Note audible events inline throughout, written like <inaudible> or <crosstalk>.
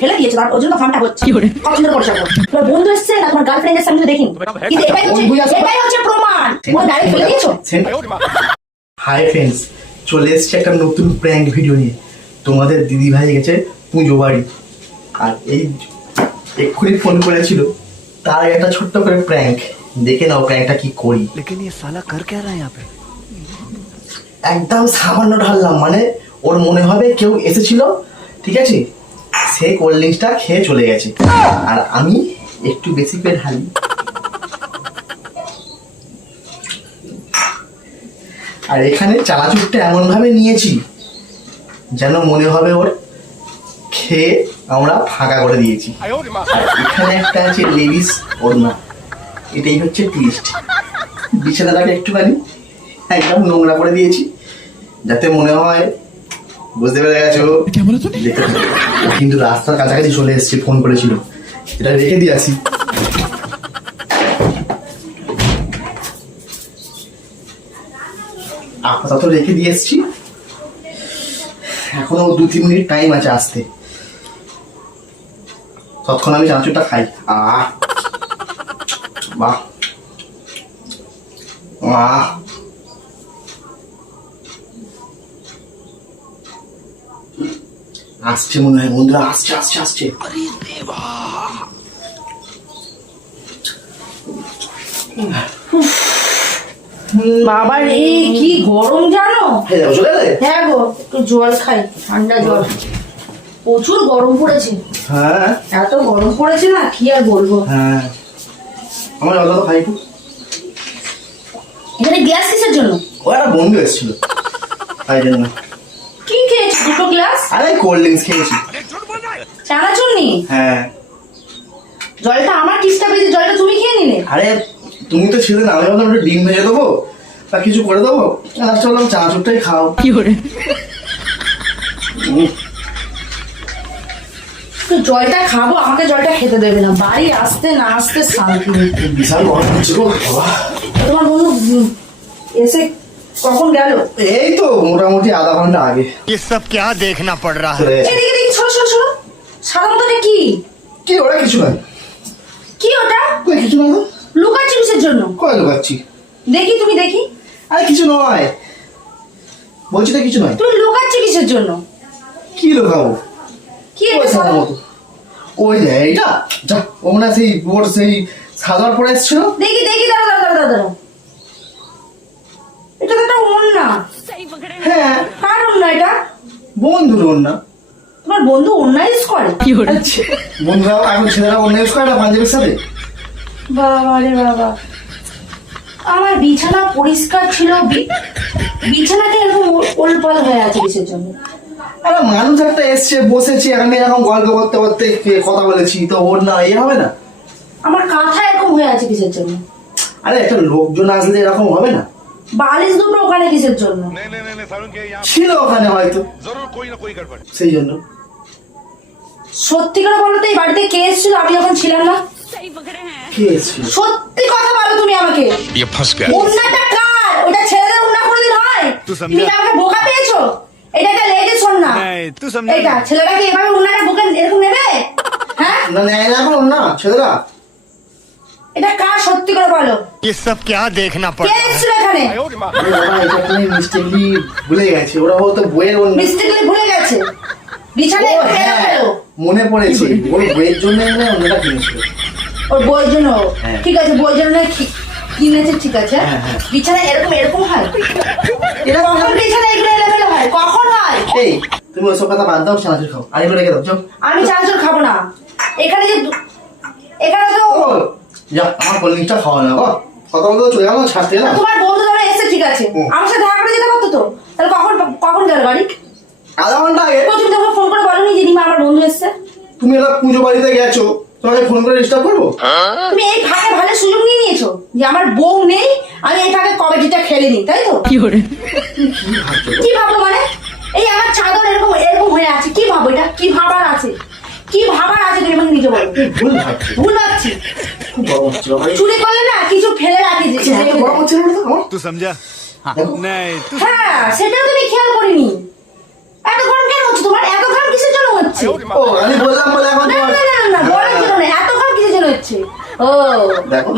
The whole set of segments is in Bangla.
ফেলে দিয়েছো তার ওই জন্য ফার্মটা হচ্ছে কত সুন্দর পরিষ্কার করো। তোমার বন্ধু এসছে না তোমার গার্লফ্রেন্ড এসছে আমি তো দেখিনি কিন্তু এটাই হচ্ছে বন্ধুই আসবে। এটাই হচ্ছে প্রমাণ ও ডাইরেক্ট ফেলে দিয়েছো হাই ফ্রেন্ডস চলে এসেছি একটা নতুন প্র্যাঙ্ক ভিডিও নিয়ে তোমাদের দিদি ভাই গেছে পুজো বাড়ি আর এই এক্ষুনি ফোন করেছিল তার একটা ছোট্ট করে প্র্যাঙ্ক দেখে নাও প্র্যাঙ্কটা কি করি लेकिन ये साला कर क्या रहा है यहाँ पे একদম সামান্য ঢাললাম মানে ওর মনে হবে কেউ এসেছিল ঠিক আছে সে কোল্ড ড্রিঙ্কসটা খেয়ে চলে গেছে। আর আমি একটু বেশি পেট হালি আর এখানে চানাচুরটা এমন ভাবে নিয়েছি, যেন মনে হবে ওর খেয়ে আমরা ফাঁকা করে দিয়েছি। এখানে একটা আছে লেডিস ওড়না। এটাই হচ্ছে টুইস্ট বিছানাটাকে একটুখানি একদম নোংরা করে দিয়েছি, যাতে মনে হয় বুঝতে পেরে গেছো? কিন্তু রাস্তার কাছাকাছি চলে এসেছে ফোন করেছিল। এটা রেখে দিয়ে আসি। আপাতত রেখে দিয়ে এসছি। এখনও দু তিন মিনিট টাইম আছে আসতে। তৎক্ষণ আমি চানাচুরটা খাই। আহ! বাহ! আহ আসছে মনে হয় বন্ধুরা আসছে আসছে আসছে। বাবা রে কি গরম জানো? হয়ে গো একটু জল খাই ঠান্ডা জল। প্রচুর গরম পড়েছে। হ্যাঁ? এত গরম পড়েছে না কি আর বলব? হ্যাঁ। আমার তো খাই। একটু এখানে গ্যাস কিসের জন্য? ও একটা বন্ধু এসেছিল। তাই জন্য দুটো গ্লাস? আরে কোল্ড ড্রিঙ্কস খেয়েছি। চানাচুর নি হ্যাঁ। জলটা আমার টিস্টা পেয়েছে জলটা তুমি খেয়ে নিলে। আরে তুমি তো ছিলে না আমি ভাবলাম একটু ডিম ভেজে দেবো বা কিছু করে দেবো। লাস্টে বললাম চানাচুরটাই খাও। উম, তো জলটা খাব আমাকে জলটা খেতে দেবে না। বাড়ি আসতে না আসতে শান্তি বিশাল বাবা। তো তোমার বন্ধু এসে কখন গেল এই তো মোটামুটি আধা ঘন্টা আগে ये सब क्या देखना पड़ रहा है চলে গেছে। এদিকে দেখি ছোট ছোট ছোট সাধারণত এটা কি কি ওরা কিছু নয় কি ওটা কই কিছু নয় গো। লুকা চিপসের জন্য কয় লুকাচ্ছি দেখি তুমি দেখি আরে কিছু নয় বলছি তো কিছু নয় তুমি লুকাচ্ছি কিসের জন্য কি লুকাবো কি ওই এটা সাদা সাদা- মতো ওই যে এইটা যা ও মনে হয় সেই ওর সেই সাদার পরে এসেছিল দেখি দেখি দাঁড়া দাঁড়া দাঁড়া দাঁড়া এটা তো একটা হ্যাঁ। কার এটা? বন্ধুর তোমার বন্ধু ওন্না ইউজ করে? বন্ধুরা এখন ছেলেরা অন্য ইউজ করে না পাঞ্জাবির সাথে? বাবা রে বাবা। আমার বিছানা পরিষ্কার ছিল বি- বিছানাটা এরকম ওলপাল হয়ে আছে কিসের জন্য। আরে মানুষ একটা এসছে বসেছি আমি এরকম গল্প করতে করতে কে- কথা বলেছি তো ওর না এ হবে না? আমার কাঁথা এরকম হয়ে আছে কিসের জন্য। আরে একটা লোকজন আসলে এরকম হবে না? বালিশ দুটো ওখানে কিসের জন্য? ছিল ওখানে হয়তো। সেই জন্য। সত্যি করে বলো তো এই বাড়িতে কে এসেছিল? আমি যখন ছিলাম না। সত্যি কথা বলো তুমি আমাকে। উন্নাটা কার? ওটা ছেলেদের উন্না কোনোদিন হয়? তুমি আমাকে বোকা পেয়েছ? এটা একটা লেডিস উন্না এটা ছেলেরা কি এভাবে উন্নাটা বুকে এরকম নেবে? হ্যাঁ? না না এখন উন্না ছেলেরা। এটা কার সত্যি করে বলো ये सब क्या देखना पड़ কে रहा है এসেছিল এখানে আরে বাবা এটা তুমি মিস্টেকলি ভুলে গেছে ওরা হয়তো বইয়ের অন্য মিস্টেকলি ভুলে গেছে বিছানায় ও, ফেলে হ্যাঁ, ফেলো মনে পড়েছে ওর বইয়ের জন্য মনে হয় অন্যটা কিনেছিল ওর বইয়ের জন্য হ্যাঁ। ঠিক আছে বইয়ের জন্য নয় কি- কিনেছে ঠিক আছে হ্যাঁ, হ্যাঁ। বিছানায় এরকম এরকম হয় এরকম কখন বিছানায় এগুলো এলোমেলো হয় কখন হয় এই তুমি ওসব কথা বাদ দাও চানাচুর খাও আর এগুলো রেখে দাও চল আমি চানাচুর খাবো না এখানে যে দু- এখানে তো ও যা আমার কোল্ড খাওয়া না গো কথা বলতে চলে গেল ছাড়তে গেলাম তোমার বন্ধু ধরে এসে ঠিক আছে। আমার সাথে দেখা করে যেতে পারতো তো? তাহলে কখন কখন গেল বাড়ি? আধা ঘণ্টা আগে। তুমি তখন ফোন করে বলোনি যে নিমা আমার বন্ধু এসছে। তুমি একটা পুজো বাড়িতে গেছো তোমাকে ফোন করে ডিস্টার্ব করব? তুমি এই ফাঁকে ভালো সুযোগ নিয়ে নিয়েছো যে আমার বউ নেই আমি এই ফাঁকে কমেডিটা খেলে নিই তাই তো? কি গো? কি ভাবো মানে? এই আমার চাদর এরকম এরকম হয়ে আছে কি ভাবো এটা? কি ভাবার আছে? কি ভাবার আছে তুমি নিজে ভুল ভুল চুরি করলে না কিছু ফেলে রাখি আচ্ছা, হ্যাঁ। সমঝা। হ্যাঁ। সেটাও তুমি খেয়াল করিনি। এত গরম কেন হচ্ছে তোমার? এত গরম কিসের জন্য হচ্ছে? ও আমি বললাম বলে এখন না না না না হ্যাঁ। জন্য না এত গরম কিসের জন্য হচ্ছে? ও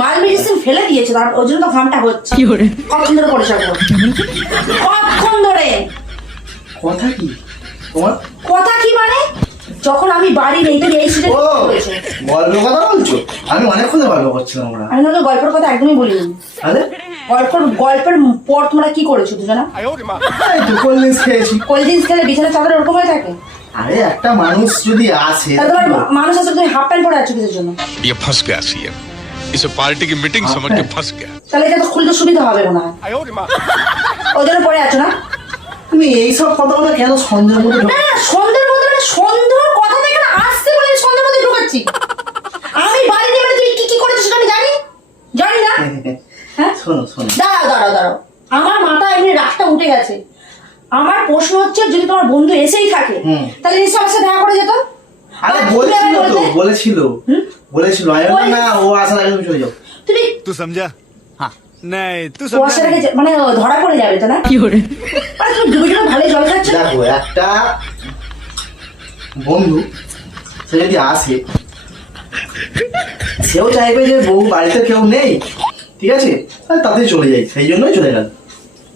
মাল মেডিসিন ফেলে দিয়েছে তার ওজন তো ঘামটা হচ্ছে। কি করে কতক্ষণ ধরে পড়ে থাকো কতক্ষণ ধরে? কথা কি? তোমার কথা কি মানে? যখন আমি বাড়ি নেই তুমি এই সিটে ও গল্প কথা বলছো আমি অনেকক্ষণ ধরে গল্প করছিলাম আমরা আমি তোমাকে গল্পের কথা একদমই বলিনি আরে গল্পের গল্পের পর তোমরা কি করেছো দুজনা এই তো কোল্ড ড্রিঙ্কস খেয়েছি কোল্ড ড্রিঙ্কস খেলে বিছানা চাদর ওরকম হয়ে থাকে আরে একটা মানুষ যদি আসে তাহলে তোমার মানুষ আছে তুমি হাফ প্যান্ট পরে আছো কিসের জন্য ये फंस गया सीएम इसे पार्टी की मीटिंग समझ के फंस गया তাহলে এটা তো খুলতে সুবিধা হবে মনে হয় ওই জন্য পরে আছো না তুমি এইসব কথাগুলো কেন সন্ধ্যের মধ্যে ঢোকাচ্ছ? না না সন্ধ্যের মধ্যে আমার প্রশ্ন হচ্ছে যদি তোমার বন্ধু এসেই থাকে তাহলে নিশ্চয় আমার সাথে দেখা করে যেত? আরে বলেছিল তো বলেছিল। বলেছিল আরে না ও আসার আগে চলে যাও। তুমি তুই সমঝা? হ্যাঁ। মানে ধরা পড়ে যাবে না? কি করে? তুমি ডুবে ডুবে দেখো একটা বন্ধু সে যদি আসে সেও চাইবে যে বউ বাড়িতে কেউ নেই ঠিক আছে? তাতে চলে যাই সেই জন্যই চলে গেল।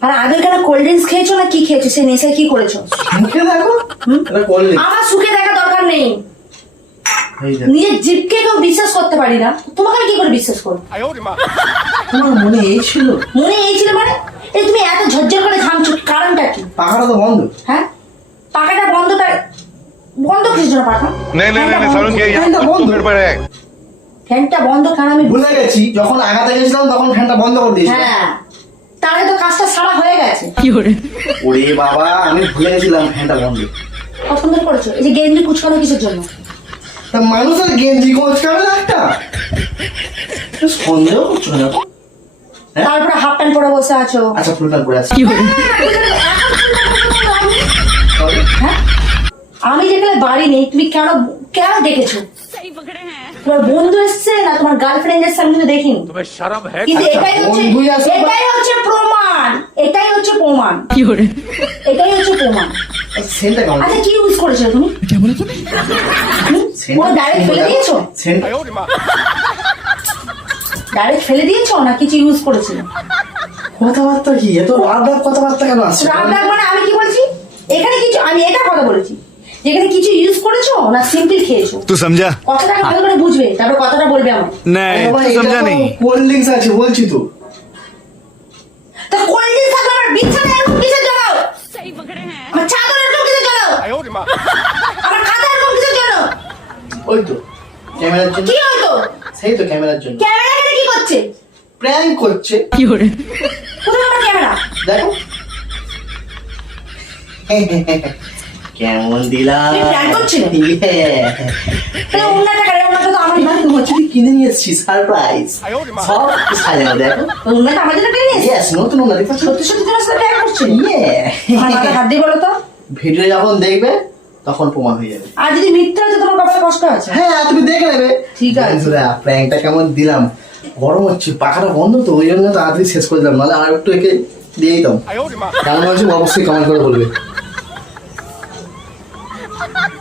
আর কেন কোল্ড ড্রিঙ্কস খেয়েছো না কি খেয়েছো? সে নেশায় কি করেছ? মুখে দেখো। আমার সুখে দেখা দরকার নেই। নিজের কেউ বিশ্বাস করতে পারি না। তোমাকে কি করে বিশ্বাস তোমার মনে এই ছিল? মনে এই ছিল মানে? এই তুমি এত ঝরঝর করে ঘামছো কারণটা কি? পাখাটা তো বন্ধ। হ্যাঁ? পাখাটা বন্ধ তার বন্ধ কিছু না পাখা বন্ধ। ফ্যানটা বন্ধ। কারণ আমি ভুলে গেছি যখন আগাতে গেছিলাম তখন ফ্যানটা বন্ধ করে দিয়েছি হ্যাঁ। তাহলে তো কাজটা সারা হয়ে গেছে। ওরে বাবা আমি ভুলে গেছিলাম ফ্যানটা বন্ধ। পছন্দ করেছ? এই যে গেঞ্জি কুচকানো কিসের জন্য। তা মানুষের গেঞ্জি কোচকাবে না একটা? সন্দেহ করছ না হ্যাঁ? তারপরে হাফ প্যান্ট পরে বসে আছো। আচ্ছা ফুলটা পরে আসি হ্যাঁ? আমি যেখানে বাড়ি নেই তুমি কেন কেন দেখেছ? তোমার বন্ধু এসছে না তোমার গার্লফ্রেন্ড এসছে আমি কিন্তু দেখিনি। কিন্তু আচ্ছা, এটাই হচ্ছে এটাই হচ্ছে প্রমাণ এটাই হচ্ছে প্রমাণ। এটাই হচ্ছে প্রমাণ। আচ্ছা কি ইউজ তুমি ডাইরেক্ট ফেলে দিয়েছ? ডাইরেক্ট ফেলে দিয়েছ? না কিছু ইউজ করেছিল কথাবার্তা কি? এত কথাবার্তা কেন মানে আমি কি বলছি? এখানে কিছু আমি এটা কথা বলেছি। যেখানে কিছু ইউজ করেছ না সিম্পল খেয়েছো? তুই সমঝা। কথাটা ভালো করে বুঝবে তারপর কথাটা বলবে আমার না সমঝা নেই। কোল্ড ড্রিঙ্কস আছে বলছি তো। তা কোল্ড ড্রিঙ্কস থাকলে আমার বিছানা এরকম কিসের জন্য? আমার চাদর এরকম কিসের জন্য? আমার খাতা এরকম কিসের জন্য? ওই তো ক্যামেরার জন্য। কি হয়তো সেই তো ক্যামেরার জন্য। ক্যামেরা এখানে কি করছে? প্র্যাঙ্ক করছে। কোথায় আমার ক্যামেরা? দেখো। <laughs> কেমন দিলাম কিনে নিয়ে এসেছি সারপ্রাইজ সব সাজানো দেখো। অন্যটা আমার কিনে নিয়েছে নতুন না সত্যি সত্যি তোমার সাথে দেখা করছে? আমার হাত দিয়ে বলো তো। ভিডিও যখন দেখবে তখন প্রমাণ হয়ে যাবে। আর যদি মিথ্যা আছে তোমার কপালে কষ্ট আছে। হ্যাঁ তুমি দেখে নেবে। ঠিক আছে। প্র্যাঙ্কটা কেমন দিলাম? গরম হচ্ছে পাখাটা বন্ধ তো ওই জন্য তাড়াতাড়ি শেষ করে দিলাম। নাহলে আর একটু একে দিয়ে দিতাম কেমন হয়েছে অবশ্যই কমেন্ট করে বলবে। Ha ha ha!